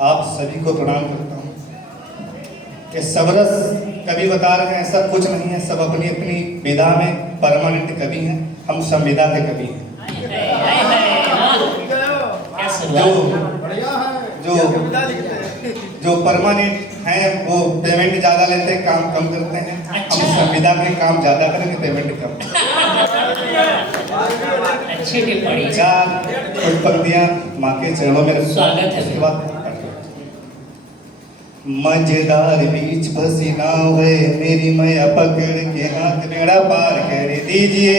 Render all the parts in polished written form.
आप सभी को प्रणाम करता हूँ। ये सबरस कवि बता रहे हैं, ऐसा कुछ नहीं है, सब अपनी अपनी विधा में परमानेंट कवि हैं, हम संविदा के कवि हैं। जो जो परमानेंट हैं वो पेमेंट ज़्यादा लेते हैं, काम कम करते हैं। हम संविदा में काम ज़्यादा करेंगे, पेमेंट कम। चार कुछ पंक्तियाँ माँ के चरणों में स्वागत है। उसके बाद मजेदार बीच फंसी नाव है मेरी, मैया पकड़ के हाथ बेड़ा पार कर दीजिए।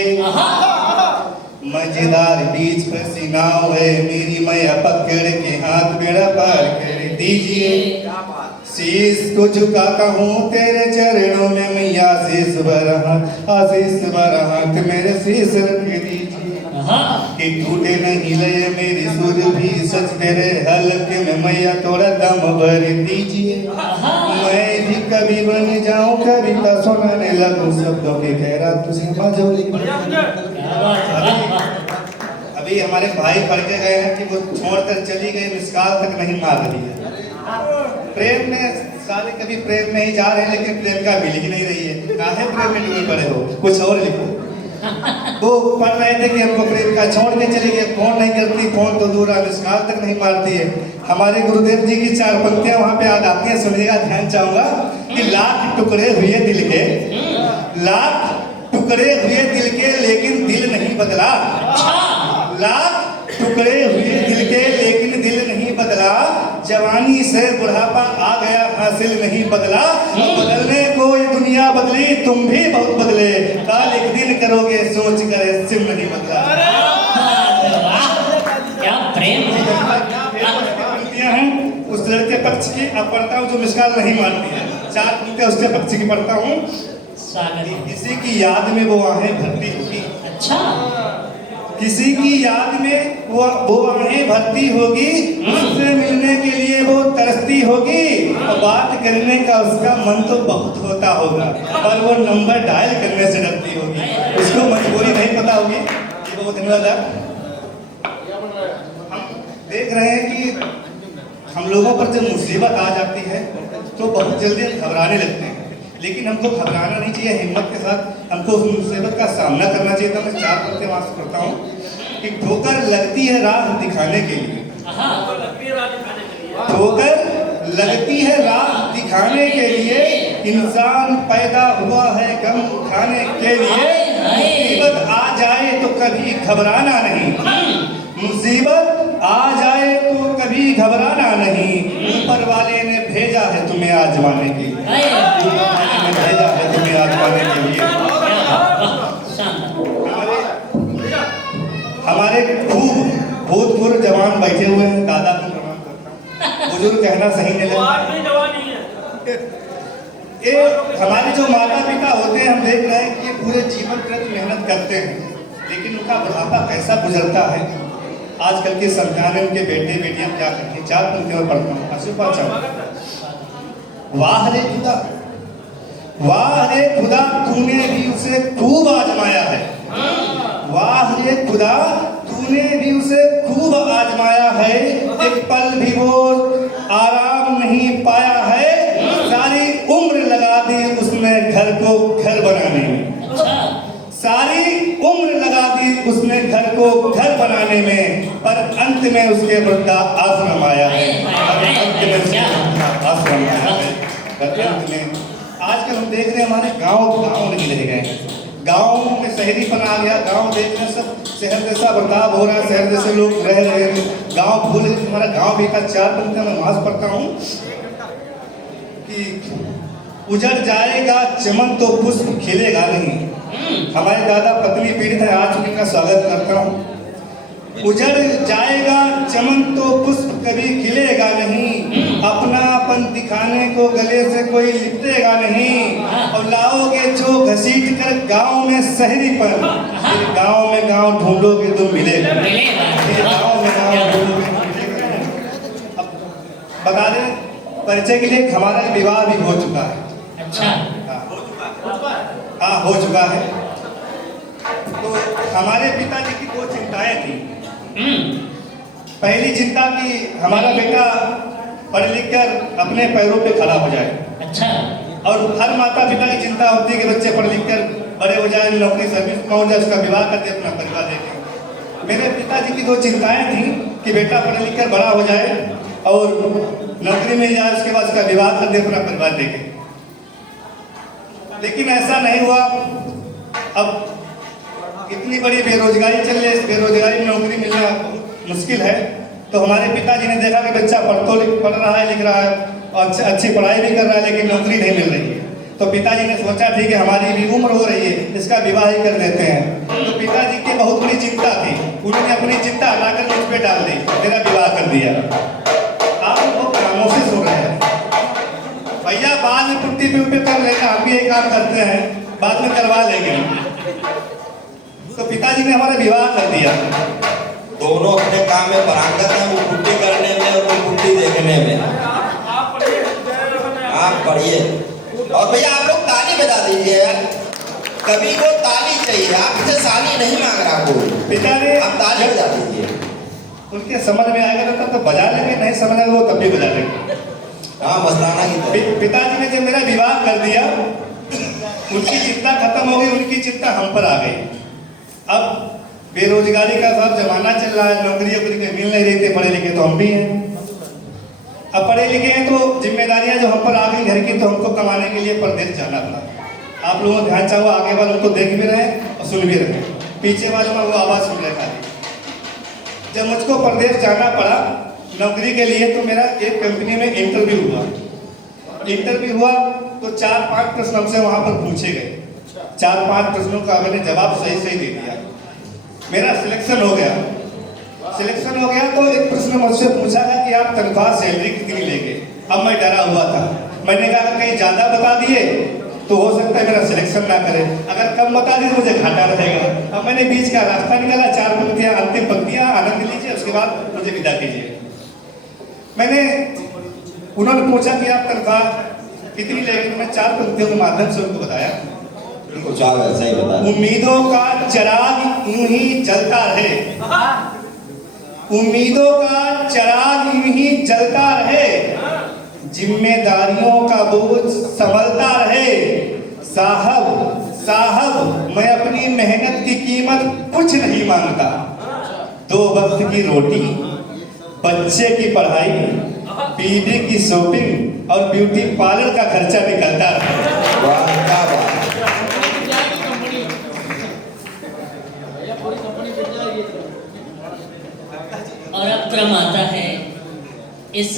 मजेदार बीच फंसी नाव है मेरी, मैया पकड़ के हाथ बेड़ा पार कर दीजिए। शीश को झुकाता हूँ तेरे चरणों में मैया, शीश भरा आशीष भरा हाथ मेरे शीश रख दीजिए। कि टूटे नहीं लय मेरी सुर भी सच तेरे हल्के में मैया थोड़ा दम भर दीजिए। मैं भी कभी बन जाऊं, कविता सुनाने लगूं, शब्दों के गहरा तुझे मजोली। अभी हमारे भाई पढ़ के गए हैं कि वो छोड़कर चली गई, मिसकाल तक नहीं मार रही है। प्रेम में सारे कभी प्रेम में ही जा रहे हैं, लेकिन प्रेमिका मिल ही नहीं रही है। काहे प्रेम में नहीं पड़े हो, कुछ और लिखो। वो पढ़ रहे थे कि हमको प्रेमिका छोड़ के चली गई, फोन नहीं करती, फोन तो दूर, मिसकाल तक नहीं मारती है। हमारे गुरुदेव जी की 4 पंक्तियां वहां पे याद आती हैं, सुनिएगा, ध्यान चाहूंगा कि लाख टुकड़े हुए दिल के, लाख टुकड़े हुए दिल के लेकिन दिल नहीं बदला। लाख टुकड़े हुए दिल के लेकिन दिल नहीं बदला, जवानी से बुढ़ापा आ गया हासिल नहीं बदला। बदलने को ये दुनिया बदली, तुम भी बहुत बदले, काल एक दिन करोगे सोच कर सिम नहीं बदला। क्या प्रेम हैं उस लड़के पक्ष की अब पढ़ता हूँ जो मिसकाल नहीं मारती है। 4 पंक्तियां उसके पक्ष की पढ़ता हूँ। किसी की याद में वो आहें भरती होगी। अच्छा, किसी की याद में वो आहें भरती होगी, उससे मिलने के लिए वो तरसती होगी, और बात करने का उसका मन तो बहुत होता होगा, पर वो नंबर डायल करने से डरती होगी। उसको मजबूरी नहीं पता होगी। ये बहुत धन्यवाद। हम देख रहे हैं कि हम लोगों पर जब मुसीबत आ जाती है तो बहुत जल्दी हम घबराने लगते हैं, लेकिन हमको घबराना नहीं चाहिए, हिम्मत के साथ हमको उस मुसीबत का सामना करना चाहिए। तो मैं 4 पंक्तियां वहां से पढ़ता हूँ कि ठोकर लगती है राह दिखाने के लिए, ठोकर लगती है राह दिखाने के लिए, इंसान पैदा हुआ है गम उठाने के लिए। मुसीबत आ जाए तो कभी घबराना नहीं, मुसीबत आ जाए तो कभी घबराना नहीं, ऊपर वाले ने भेजा है तुम्हें आजमाने के लिए, भेजा है तुम्हें आजमाने के लिए। हमारे खूब भूतपूर्व जवान बैठे हुए हैं, दादा को प्रणाम करता हूँ, बुजुर्ग कहना सही नहीं लगता। हमारे जो माता पिता होते हैं, हम देख रहे हैं कि पूरे जीवन प्रति मेहनत करते हैं, लेकिन उनका बुढ़ापा कैसा गुजरता है। आजकल की संतानें, उनके बेटे बेटियां क्या करती हैं। 4 पंक्तियों में पढ़ता हूँ। वाह रे खुदा, वाह रे खुदा, तूने भी उसे खूब आजमाया है। वाह रे खुदा, तूने भी उसे खूब आजमाया है, एक पल भी वो आराम नहीं पाया है, सारी उम्र लगा दी उसने घर को घर बनाने में, सारी उम्र लगा दी उसने घर को घर बनाने में, पर अंत में उसके वृद्धा आश्रम आया है। अंत में आश्रम आया है, पर अंत में आजकल हम देख रहे हैं हमारे गांव नहीं रह गए, गांव में शहरीपन आ गया। गांव देख रहे सब शहर जैसा बर्ताव हो रहा है, शहर जैसे लोग रह रहे हैं, गांव भूल। हमारा गांव भी था। 4 पंक्तियां मैं वहां पढ़ता हूँ कि उजड़ जाएगा चमन तो पुष्प खिलेगा नहीं। हमारे दादा पत्नी पीड़ित है, आज उनका स्वागत करता हूँ। उजड़ जाएगा चमन तो पुष्प कभी खिलेगा नहीं, अपनापन दिखाने को गले से कोई लिपटेगा नहीं, और लाओगे जो घसीट कर गांव में शहरीपन, गांव में गांव ढूंढोगे तो मिलेगा, गांव में गांव ढूंढोगे। अब बता दें परिचय के लिए, हमारा विवाह भी हो चुका है। अच्छा, हाँ हो चुका है। तो हमारे पिताजी की 2 चिंताएं थी। पहली चिंता कि हमारा बेटा पढ़ लिख कर अपने पैरों पे खड़ा हो जाए। अच्छा। और हर माता पिता की चिंता होती है कि बच्चे पढ़ लिख कर बड़े हो जाए, नौकरी सर्विस पहुंच जाए, उसका विवाह कर दे, अपना परिवार देखे। मेरे पिताजी की 2 चिंताएं थी कि बेटा पढ़ लिख कर बड़ा हो जाए और नौकरी मिल जाए, उसके बाद उसका विवाह कर दे, अपना परिवार देखे। लेकिन ऐसा नहीं हुआ। अब इतनी बड़ी बेरोजगारी चल रही है, इस बेरोजगारी में नौकरी मिलना मुश्किल है। तो हमारे पिताजी ने देखा कि बच्चा पढ़ रहा है, लिख रहा है और अच्छी पढ़ाई भी कर रहा है, लेकिन नौकरी नहीं मिल रही है। तो पिताजी ने सोचा ठीक है, हमारी भी उम्र हो रही है, इसका विवाह ही कर देते हैं। तो पिताजी की बहुत बड़ी चिंता थी, उन्होंने अपनी चिंता हटाकर मुझ पे डाल दी, मेरा विवाह कर दिया। आप लोग खामोशी सुन रहे हैं। भैया बाद में पुट्टी पे कर लेना, हम भी यही काम करते हैं, बाद में करवा लेंगे। तो पिताजी ने हमारा विवाह कर दिया। दोनों अपने काम में पारंगत हैं, वो पुट्टी करने में और वो पुट्टी देखने में। आप पढ़िए। और भैया आप लोग ताली बजा दीजिए यार, कभी को ताली चाहिए, आपसे साली नहीं मांग रहा कोई। पिता ने आप ताली बजा दीजिए, उनके समझ में आएगा तो तब तो बजा लेंगे, नहीं समझ आएगा वो तब भी बजा लेंगे। हाँ मस्ताना की तरह। पिताजी ने जब मेरा विवाह कर दिया, उनकी चिंता खत्म हो गई, उनकी चिंता हम पर आ गई। अब बेरोजगारी का सब जमाना चल रहा है, नौकरी वोकरी के मिल नहीं रही थे, पढ़े लिखे तो हम भी हैं। अब पढ़े लिखे हैं तो जिम्मेदारियां जो हम पर आ गई घर की, तो हमको कमाने के लिए परदेश जाना पड़ा। आप लोगों को ध्यान चाहो, आगे वालों को देख भी रहे और सुन भी रहे, पीछे वालों में वो आवाज़ सुन रहे खाली। जब मुझको परदेश जाना पड़ा नौकरी के लिए, तो मेरा एक कंपनी में इंटरव्यू हुआ तो 4-5 प्रश्न हमसे वहाँ पर पूछे गए। 4-5 प्रश्नों का मैंने जवाब सही दे दिया, मेरा सिलेक्शन हो गया। तो एक प्रश्न मुझसे पूछा गया कि आप तनख्वाह सैलरी कितनी लेंगे। अब मैं डरा हुआ था, मैंने कहा कहीं ज़्यादा बता दिए तो हो सकता है मेरा सिलेक्शन ना करे, अगर कम बता दिए तो मुझे घाटा रहेगा। अब मैंने बीच का रास्ता निकाला, 4 पंक्तियाँ, अंतिम पंक्तियाँ, आनंद लीजिए, उसके बाद मुझे विदा कीजिए। उन्होंने पूछा कि आप तनख्वाह कितनी लेंगे, तो मैं 4 पंक्तियों के माध्यम से उनको बताया। सही बता। उम्मीदों का चिराग यूं ही जलता रहे, उम्मीदों का चिराग यूं ही जलता रहे, जिम्मेदारियों का बोझ संभलता रहे। साहब मैं अपनी मेहनत की कीमत कुछ नहीं मांगता, 2 वक्त की रोटी, बच्चे की पढ़ाई, बीवी की शॉपिंग और ब्यूटी पार्लर का खर्चा निकलता रहा। और अब क्रम आता है इस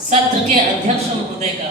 सत्र के अध्यक्ष महोदय का।